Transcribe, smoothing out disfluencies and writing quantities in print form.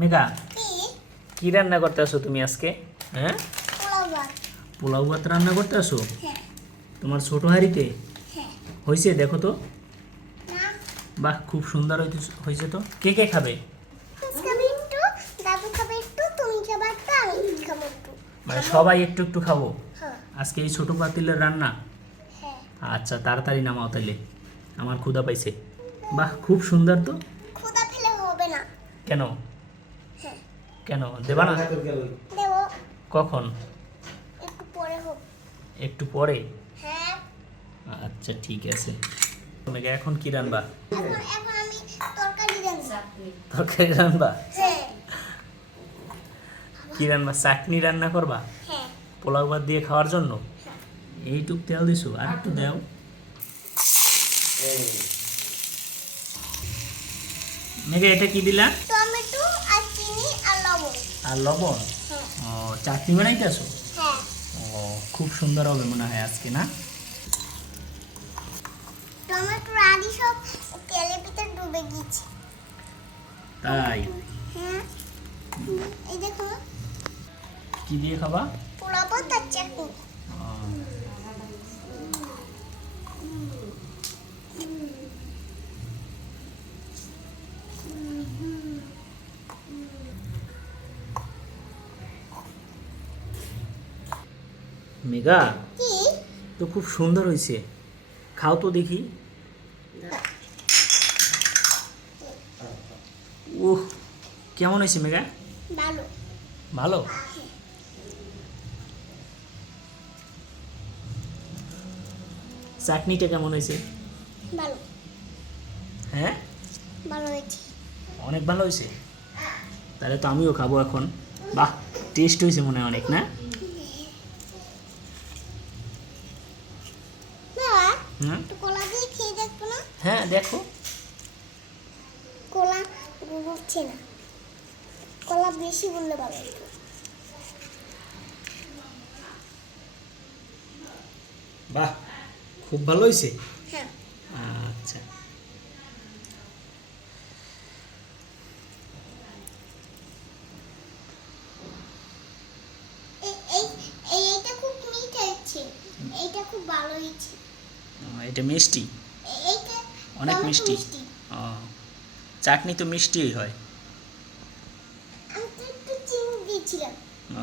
মেঘা, কি রান্না করতে আসো তুমি আজকে? হ্যাঁ, পোলাও ভাত রান্না করতে আসো তোমার ছোট হাঁড়িতে? হয়েছে দেখো তো। বাহ, খুব সুন্দর হয়েছে তো। কে কে খাবে? মানে সবাই একটু একটু খাবো আজকে এই ছোট পাতিলের রান্না? আচ্ছা, তাড়াতাড়ি নামাও তাইলে, আমার ক্ষুধা পাইছে। বাহ, খুব সুন্দর তো। কেন? কেন দেবা না? কখন? একটু পরে। আচ্ছা ঠিক আছে। মেঘা, এখন কি রান্না? তরকারি রান্না? কি রান্না? চাটনি রান্না করবা পোলাও ভাত দিয়ে খাওয়ার জন্য? এইটুক তেল দিছো, আর একটু দাও। মেঘা, এটা কি দিলা? টমেটো আর চিনি আর লবণ। আর লবণ? ও, চাটনি বানাইতেছো? ও, খুব সুন্দর হবে মনে হয় আজকে, না? টমেটো আদি সব তেলের ভিতর ডুবে গেছে। তাই? হ্যাঁ, এই দেখো। কি দিয়ে খাবা? পোলাও ভাত আর চাটনি। মেঘা, কি? তো খুব সুন্দর হয়েছে, খাও তো দেখি। উহ, কেমন হয়েছে মেঘা? ভালো। ভালো? চাটনিটা কেমন হয়েছে? ভালো। হ্যাঁ, ভালো হয়েছে। অনেক ভালো হয়েছে। তাহলে তো আমিও খাবো এখন। বাহ, টেস্ট হয়েছে মনে হয় অনেক, না? বাবা, হুম, একটু কলা দিয়ে খেয়ে দেখো না। হ্যাঁ দেখো। কলা গুলছে না, কলা বেশি বললে ভালো হতো। বাহ, খুব ভালো হয়েছে। হ্যাঁ, আচ্ছা, এই এইটা খুব মিঠা হয়েছে, এইটা খুব ভালো হয়েছে। এটা মিষ্টি, এইটা অনেক টমেটো মিষ্টি। ও, চাটনি তো মিষ্টিই হয়। আমি তো একটু চিনি দিয়েছিলাম। ও,